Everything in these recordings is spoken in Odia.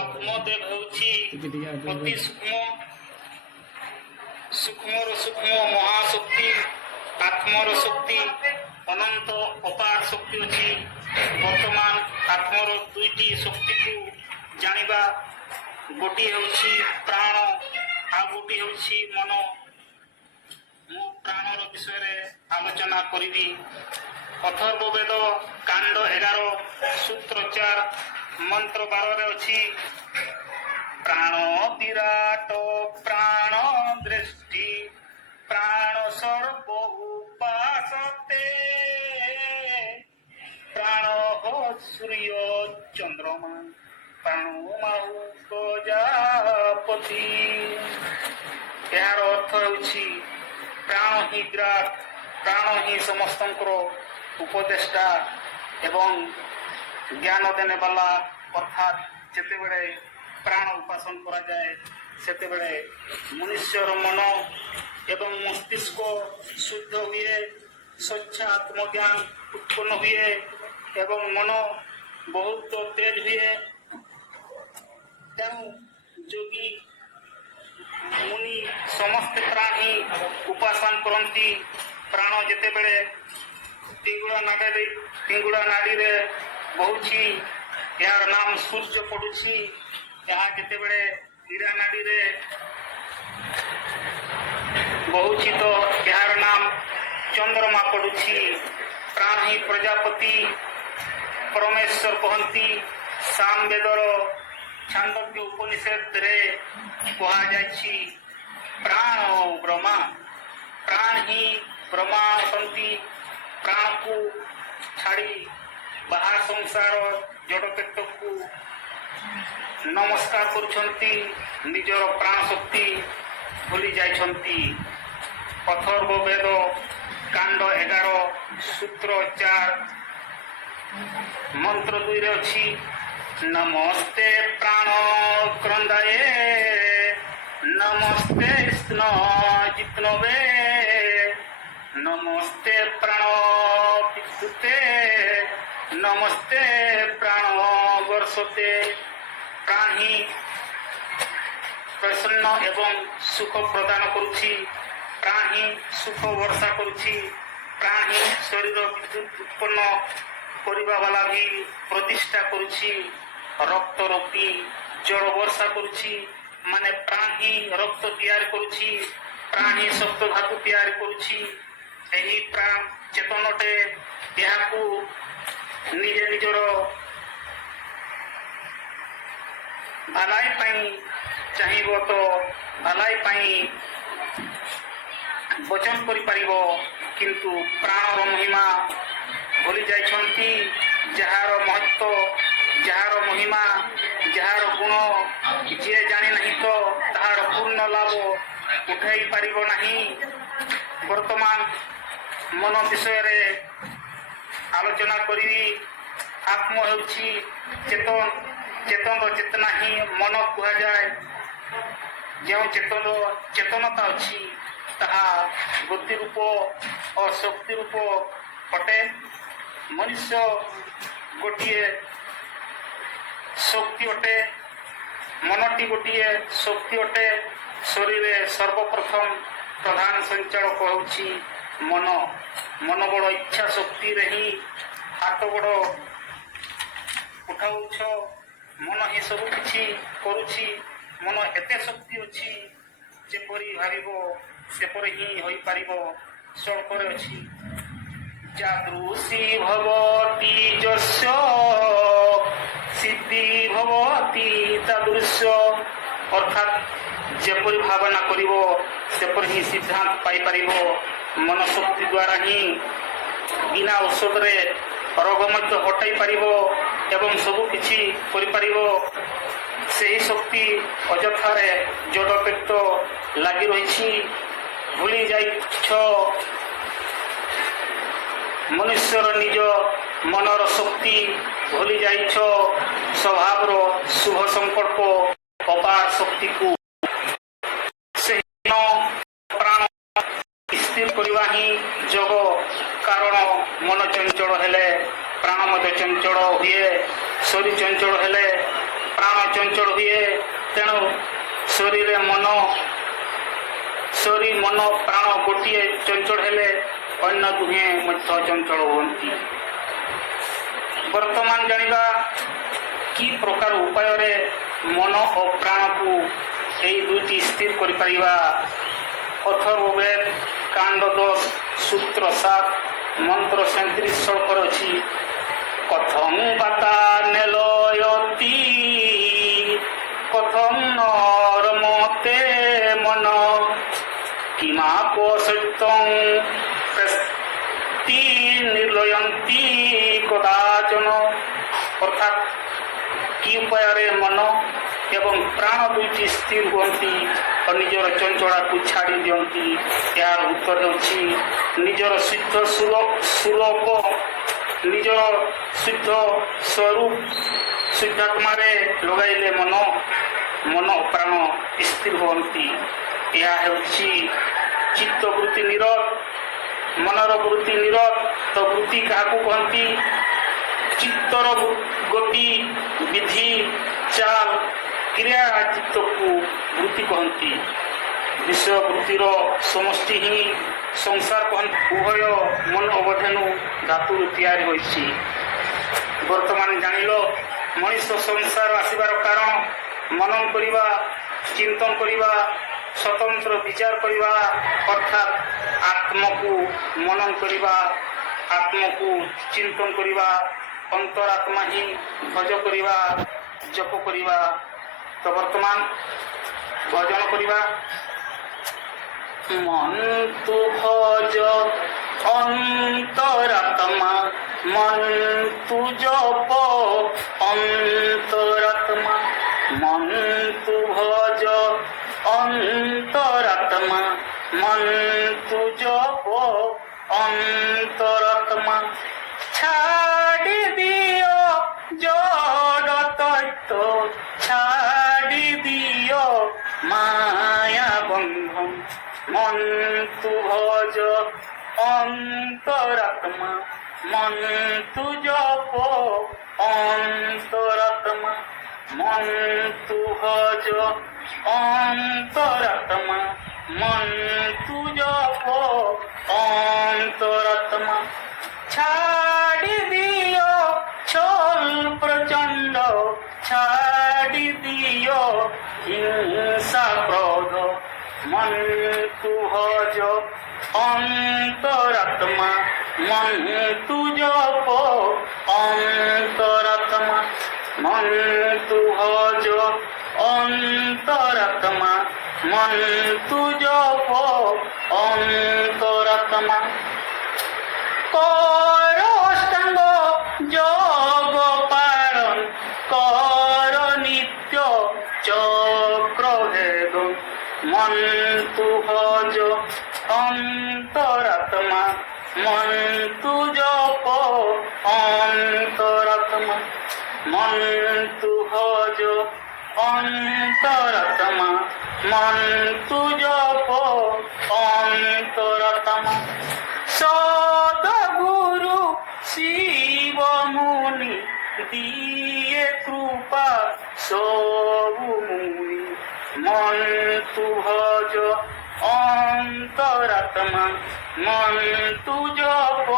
ଆତ୍ମଦେବ ହେଉଛି ଅତି ସୂକ୍ଷ୍ମର ସୂକ୍ଷ୍ମ ମହାଶକ୍ତି। ଆତ୍ମର ଶକ୍ତି ଅନନ୍ତ ଅପାର ଶକ୍ତି ଅଛି। ବର୍ତ୍ତମାନ ଆତ୍ମର ଦୁଇଟି ଶକ୍ତିକୁ ଜାଣିବା। ଗୋଟିଏ ହେଉଛି ପ୍ରାଣ, ଆଉ ଗୋଟିଏ ହେଉଛି ମନ। ମୁଁ ପ୍ରାଣର ବିଷୟରେ ଆଲୋଚନା କରିବି। ଅଥର୍ବବେଦ କାଣ୍ଡ 11 ସୂତ୍ର 4 ମନ୍ତ୍ର 12ରେ ଅଛି, ପ୍ରାଣ ବିରାଟ ପ୍ରାଣ ଦୃଷ୍ଟି ପ୍ରାଣ ସର୍ବ ଉପାସତେ ପ୍ରାଣ ସୂର୍ଯ୍ୟ ଚନ୍ଦ୍ରମା ପ୍ରାଣ ମାହୁ ପ୍ରଜାପତି। ଏହାର ଅର୍ଥ ହେଉଛି ପ୍ରାଣ ହିଁ ବିରାଟ, ପ୍ରାଣ ହିଁ ସମସ୍ତଙ୍କର ଉପଦେଷ୍ଟା ଏବଂ ଜ୍ଞାନ ଦେନେବାଲା। ଅର୍ଥାତ୍ ଯେତେବେଳେ ପ୍ରାଣ ଉପାସନ କରାଯାଏ ସେତେବେଳେ ମନୁଷ୍ୟର ମନ ଏବଂ ମସ୍ତିଷ୍କ ଶୁଦ୍ଧ ହୁଏ, ସ୍ୱଚ୍ଛ ଆତ୍ମଜ୍ଞାନ ଉତ୍ପନ୍ନ ହୁଏ ଏବଂ ମନ ବହୁତ ତେଜ ହୁଏ। ତେଣୁ ଯୋଗୀ ମୁନି ସମସ୍ତେ ପ୍ରାଣ ହିଁ ଉପାସନା କରନ୍ତି। ପ୍ରାଣ ଯେତେବେଳେ ପିଙ୍ଗୁଳା ନାଡିରେ ବହୁଛି, ଏହାର ନାମ ସୂର୍ଯ୍ୟ ପଡୁଛି। ଏହା ଯେତେବେଳେ ହୀରା ନାଡିରେ ବହୁଛି ତ ଏହାର ନାମ ଚନ୍ଦ୍ରମା ପଡୁଛି। ପ୍ରାଣ ହିଁ ପ୍ରଜାପତି ପରମେଶ୍ୱର କହନ୍ତି। ସାମବେଦର ଛାନ୍ଦୋଗ୍ୟ ଉପନିଷେଦରେ କୁହାଯାଇଛି, ପ୍ରାଣ ବ୍ରହ୍ମା। ପ୍ରାଣ ହିଁ ବ୍ରହ୍ମା ଅଟନ୍ତି। ପ୍ରାଣକୁ ଛାଡ଼ି ବାହାର ସଂସାର ଜଡ଼ପେଟକୁ ନମସ୍କାର କରୁଛନ୍ତି, ନିଜର ପ୍ରାଣ ଶକ୍ତି ଭୁଲି ଯାଇଛନ୍ତି। ଅଥର୍ବବେଦ କାଣ୍ଡ 11 ସୂତ୍ର 4 ମନ୍ତ୍ର 2ରେ ଅଛି, ନମସ୍ତେ ପ୍ରାଣ କ୍ରନ୍ଦାୟ ନମସ୍ତେ ସ୍ନ ଜିତ୍ନବେ ନମସ୍ତେ ପ୍ରାଣ ବିଦ୍ୟୁତେ ନମସ୍ତେ ପ୍ରାଣ ବର୍ଷତେ। ପ୍ରାଣ ହିଁ ପ୍ରସନ୍ନ ଏବଂ ସୁଖ ପ୍ରଦାନ କରୁଛି। ପ୍ରାଣ ହିଁ ସୁଖ ବର୍ଷା କରୁଛି। ପ୍ରାଣ ହିଁ ଶରୀର ବିଦ୍ୟୁତ ଉତ୍ପନ୍ନ କରିବା ବାଲା ବି ପ୍ରତିଷ୍ଠା କରୁଛି। ରକ୍ତ ରୂପୀ ଜଳ ବର୍ଷା କରୁଛି, ମାନେ ପ୍ରାଣ ହିଁ ରକ୍ତ ତିଆରି କରୁଛି। ପ୍ରାଣ ହିଁ ଶକ୍ତ ଧାତୁ ତିଆରି କରୁଛି। ଏହି ପ୍ରାଣ ଚେତନଟେ ଏହାକୁ ନିଜେ ନିଜର ଭଲାଇ ପାଇଁ ଚାହିଁବ ତ ଭଲାଇ ପାଇଁ ବଚନ କରିପାରିବ, କିନ୍ତୁ ପ୍ରାଣର ମହିମା ଭୁଲି ଯାଇଛନ୍ତି। ଯାହାର ମହତ୍ଵ, ଯାହାର ମହିମା, ଯାହାର ଗୁଣ ଯିଏ ଜାଣିନାହିଁ ତ ତାହାର ପୂର୍ଣ୍ଣ ଲାଭ ଉଠାଇ ପାରିବ ନାହିଁ। ବର୍ତ୍ତମାନ ମନ ବିଷୟରେ ଆଲୋଚନା କରିବି। ଆତ୍ମ ହେଉଛି ଚେତନ ଚେତନା ହିଁ ମନ କୁହାଯାଏ। ଯେଉଁ ଚେତନତା ଅଛି ତାହା ବୁଦ୍ଧି ରୂପ ଓ ଶକ୍ତି ରୂପ ଅଟେ। ମନୁଷ୍ୟ ଗୋଟିଏ ଶକ୍ତି ଅଟେ, ମନଟି ଗୋଟିଏ ଶକ୍ତି ଅଟେ। ଶରୀରରେ ସର୍ବପ୍ରଥମ ପ୍ରଧାନ ସଞ୍ଚାଳକ ହେଉଛି ମନ। ମନ ବଡ଼ ଇଚ୍ଛା ଶକ୍ତିରେ ହିଁ ହାତ ଗୋଡ଼ ଉଠାଉଛ। ମନ ହିଁ ସବୁ କିଛି କରୁଛି। ମନ ଏତେ ଶକ୍ତି ଅଛି, ଯେପରି ଭାବିବ ସେପରି ହିଁ ହୋଇପାରିବ। ଶ୍ଳୋକରେ ଅଛି, ଯାଦୃଶୀ ଭବତି ଯସ୍ୟ ସିଦ୍ଧି ଭବତି ତାଦୃଶ୍ୟ। ଅର୍ଥାତ୍ ଯେପରି ଭାବନା କରିବ ସେପରି ହିଁ ସିଦ୍ଧାନ୍ତ ପାଇପାରିବ। ମନ ଶକ୍ତି ଦ୍ୱାରା ହିଁ ବିନା ଔଷଧରେ ରୋଗ ମଧ୍ୟ ହଟାଇ ପାରିବ ଏବଂ ସବୁ କିଛି କରିପାରିବ। ସେହି ଶକ୍ତି ଅଯଥାରେ ଜଡ଼ପେଟ ଲାଗି ରହିଛି। ଭୁଲି ଯାଇଛ ମନୁଷ୍ୟର ନିଜ ମନର ଶକ୍ତି, ଭୁଲି ଯାଇଛ ସ୍ୱଭାବର ଶୁଭ ସମ୍ପର୍କ ଅପାର ଶକ୍ତିକୁ। ସେହି ପ୍ରାଣ ସ୍ଥିର କରିବା ହିଁ ଯୋଗ। କାରଣ ମନ ଚଞ୍ଚଳ ହେଲେ ପ୍ରାଣ ମଧ୍ୟ ଚଞ୍ଚଳ ହୁଏ। ଶରୀର ଚଞ୍ଚଳ ହେଲେ ପ୍ରାଣ ଚଞ୍ଚଳ ହୁଏ। ତେଣୁ ଶରୀର ମନ ପ୍ରାଣ ଗୋଟିଏ ଚଞ୍ଚଳ ହେଲେ ଅନ୍ୟ ଦୁହେଁ ମଧ୍ୟ ଚଞ୍ଚଳ ହୁଅନ୍ତି। ବର୍ତ୍ତମାନ ଜାଣିବା କି ପ୍ରକାର ଉପାୟରେ ମନ ଓ ପ୍ରାଣକୁ ଏହି ଦୁଇଟି ସ୍ଥିର କରିପାରିବା। ଅଥର୍ବବେଦ କାଣ୍ଡ 10 ସୂତ୍ର 7 ମନ୍ତ୍ର 37 ଶ୍ଳୋକରେ ଅଛି, কথଂ ବାତା ନେଲୟତି কথଂ ନରମତେ ମନ কিমাপ সত্যং প্রস্তি নির্লয়ন্তি কদাচন। অর্থাৎ কি উপাୟରେ ମନ ଏବଂ ପ୍ରାଣ ଦୁଇଟି ସ୍ଥିର ହୁଅନ୍ତି ଓ ନିଜର ଚଞ୍ଚଳାକୁ ଛାଡ଼ି ଦିଅନ୍ତି। ଏହାର ଉତ୍ତର ହେଉଛି ନିଜର ଶୁଦ୍ଧ ସ୍ୱରୂପ, ନିଜର ଶୁଦ୍ଧ ସ୍ୱରୂପ ଶୁଦ୍ଧାତ୍ମାରେ ଲଗାଇଲେ ମନ ଓ ପ୍ରାଣ ସ୍ଥିର ହୁଅନ୍ତି। ଏହା ହେଉଛି ଚିତ୍ତବୃତ୍ତି ନିରୋଧ। ମନର ବୃତ୍ତି ନିରୋଧ। ତ ବୃତ୍ତି କାହାକୁ କହନ୍ତି? ଚିତ୍ତର ଗତି, ବିଧି, ଚାଲ, କ୍ରିୟା ଚିତ୍ତକୁ ବୃତ୍ତି କହନ୍ତି। ବିଷୟ ବୃତ୍ତିର ସମଷ୍ଟି ହିଁ ସଂସାର କହନ୍ତି। ଉଭୟ ମନ ଅବଧେନୁ ଧାତୁରୁ ତିଆରି ହୋଇଛି। ବର୍ତ୍ତମାନ ଜାଣିଲ ମଣିଷ ସଂସାର ଆସିବାର କାରଣ ମନନ କରିବା, ଚିନ୍ତନ କରିବା, ସ୍ୱତନ୍ତ୍ର ବିଚାର କରିବା, ଅର୍ଥାତ୍ ଆତ୍ମକୁ ମନନ କରିବା, ଆତ୍ମକୁ ଚିନ୍ତନ କରିବା, ଅନ୍ତରାତ୍ମା ହିଁ ଭଜ କରିବା, ଜପ କରିବା। ତ ବର୍ତ୍ତମାନ ଭଜନ କରିବା। ମନ ତୁ ଭଜ ଅନ୍ତରାତ୍ମା, ମନ ତୁ ଜପ ଅନ୍ତରାତ୍ମା, মন তু ভজ অন্তরাত্মা, মন তু জপ অন্তরাত্মা। ছাড়ি দিও জড় তত্ত্ব, ছাড়ি দিও মায়া বন্ধন, মন তু ভজ অন্তরাত্মা, মন তু জপ অন্তরাত্মা, মন তু ভজ অন্তরাত্মা, মন তু জপ অন্তরাত্মা। ছাড়ি দিও ছল প্রচণ্ড, ছাড়ি দিও হিংসা ক্রোধ, মন তু ভজ অন্তরাত্মা, মন তু জপ অন্তরাত্মা, মন তু ভজ অন্তরাত্মা, মন তু জপ অন্তরাত্মা। কর অষ্টাঙ্গ যোগ পালন, কর নিত্য চক্র ভেদন, মন তু ভজ অন্তরাত্মা, মন তু জপ অন্তরাত্মা, মন তু ভজ অন্তরাত্মা, মন তু জপ অন্তরাত্মা। সদগুরু শিব মুনি দিয়ে কৃপা সবু মুনি, মন তু ভজ অন্তরাত্মা, মন তু জপ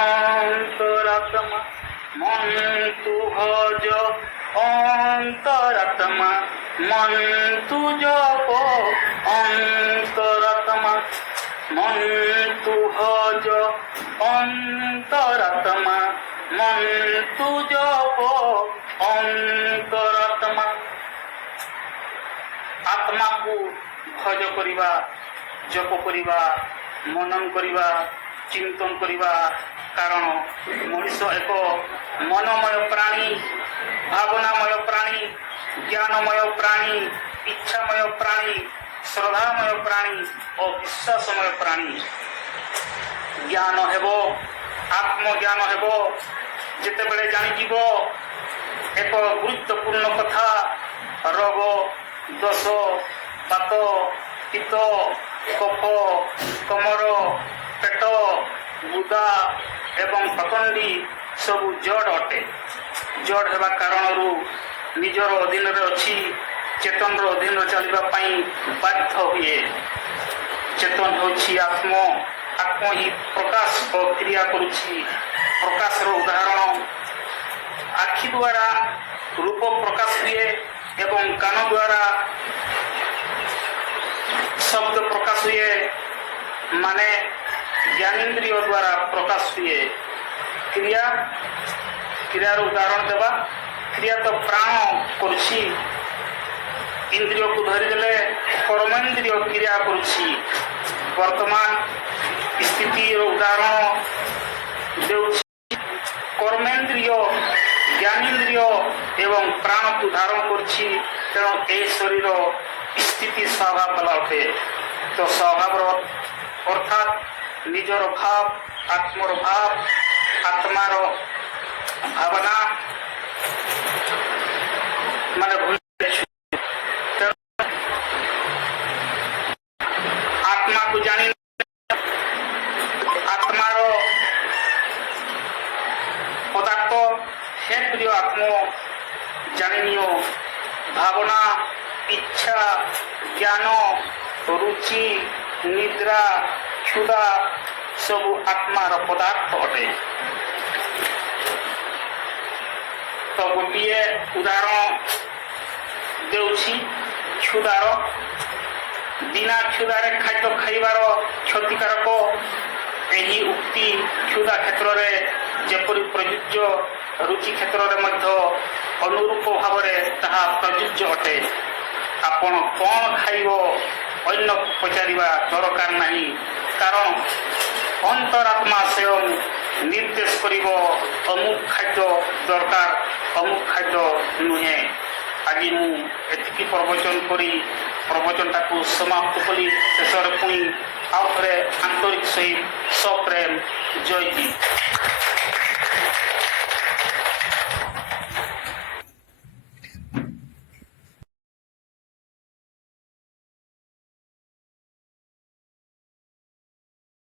অন্তরাত্মা, মন তু ভজ অন্তরাত্মা, মন তু জপ অন্তরাত্মা, মন তু ভজ অন্তরাত্মা, মন তু জপ অন্তরাত্মা। ଆତ୍ମାକୁ ଭଜ କରିବା, ଜପ କରିବା, ମନନ କରିବା, ଚିନ୍ତନ କରିବା। କାରଣ ମଣିଷ ଏକ ମନମୟ ପ୍ରାଣୀ, ଭାବନାମୟ ପ୍ରାଣୀ, ଜ୍ଞାନମୟ ପ୍ରାଣୀ, ଇଚ୍ଛାମୟ ପ୍ରାଣୀ, ଶ୍ରଦ୍ଧାମୟ ପ୍ରାଣୀ ଓ ବିଶ୍ୱାସମୟ ପ୍ରାଣୀ। ଜ୍ଞାନ ହେବ, ଆତ୍ମଜ୍ଞାନ ହେବ ଯେତେବେଳେ ଜାଣିଯିବ ଏକ ଗୁରୁତ୍ୱପୂର୍ଣ୍ଣ କଥା। ରୋଗ, ଦୋଷ, ବାତ, ପିତ୍ତ, କଫ, କମର, ପେଟ, ଗୁଦା ଏବଂ ପତଣ୍ଡି ସବୁ ଜଡ଼ ଅଟେ। ଜଡ଼ ହେବା କାରଣରୁ ନିଜର ଅଧୀନରେ ଅଛି, ଚେତନର ଅଧୀନରେ ଚାଲିବା ପାଇଁ ବାଧ୍ୟ ହୁଏ। ଚେତନ ହେଉଛି ଆତ୍ମ ହିଁ ପ୍ରକାଶ ଓ କ୍ରିୟା କରୁଛି। ପ୍ରକାଶର ଉଦାହରଣ, ଆଖି ଦ୍ୱାରା ରୂପ ପ୍ରକାଶ ହୁଏ ଏବଂ କାନ ଦ୍ୱାରା ଶବ୍ଦ ପ୍ରକାଶ ହୁଏ, ମାନେ ଜ୍ଞାନେନ୍ଦ୍ରିୟ ଦ୍ୱାରା ପ୍ରକାଶ ହୁଏ। କ୍ରିୟାର ଉଦାହରଣ ଦେବା, କ୍ରିୟା ତ ପ୍ରାଣ କରୁଛି, ଇନ୍ଦ୍ରିୟକୁ ଧରିଦେଲେ କର୍ମେନ୍ଦ୍ରିୟ କ୍ରିୟା କରୁଛି। ବର୍ତ୍ତମାନ ସ୍ଥିତିର ଉଦାହରଣ ଦେଉଛି, କର୍ମେନ୍ଦ୍ରିୟ ଜ୍ଞାନେନ୍ଦ୍ରିୟ ଏବଂ ପ୍ରାଣକୁ ଧାରଣ କରୁଛି। ତେଣୁ ଏ ଶରୀର ସ୍ଥିତି ସ୍ୱଭାବ ବାଲା ଅଟେ। ତ ସ୍ୱଭାବର ଅର୍ଥାତ୍ ନିଜର ଭାବ, ଆତ୍ମର ଭାବ, ଆତ୍ମାର ଭାବନା ମାନେ ଆତ୍ମାକୁ ଜାଣି ଆତ୍ମାର ପଦାର୍ଥ ହେ ପ୍ରିୟ ଆତ୍ମ ଜାଣିନିଅ। ଭାବନା, ଇଚ୍ଛା, ଜ୍ଞାନ, ରୁଚି, ନିଦ୍ରା, କ୍ଷୁଧା ସବୁ ଆତ୍ମାର ପଦାର୍ଥ ଅଟେ। ତ ଗୋଟିଏ ଉଦାହରଣ ଦେଉଛି କ୍ଷୁଧାର। ବିନା କ୍ଷୁଧାରେ ଖାଦ୍ୟ ଖାଇବାର କ୍ଷତିକାରକ। ଏହି ଉକ୍ତି କ୍ଷୁଧା କ୍ଷେତ୍ରରେ ଯେପରି ପ୍ରଯୁଜ୍ୟ, ରୁଚି କ୍ଷେତ୍ରରେ ମଧ୍ୟ ଅନୁରୂପ ଭାବରେ ତାହା ପ୍ରଯୁଜ୍ୟ ଅଟେ। ଆପଣ କ'ଣ ଖାଇବ ଅନ୍ୟକୁ ପଚାରିବା ଦରକାର ନାହିଁ, କାରଣ ଅନ୍ତରାତ୍ମା ସ୍ୱୟଂ ନିର୍ଦ୍ଦେଶ କରିବ ଅମୁକ ଖାଦ୍ୟ ଦରକାର, ଅମୁକ ଖାଦ୍ୟ ନୁହେଁ। ଆଜି ମୁଁ ଏତିକି ପ୍ରବଚନ କରି ପ୍ରବଚନଟାକୁ ସମାପ୍ତ କଲି। ଶେଷରେ ପୁଣି ଆଉ ଥରେ ଆନ୍ତରିକ ସହିତ ସପ୍ରେମ ଜୟ ହିନ୍ଦ।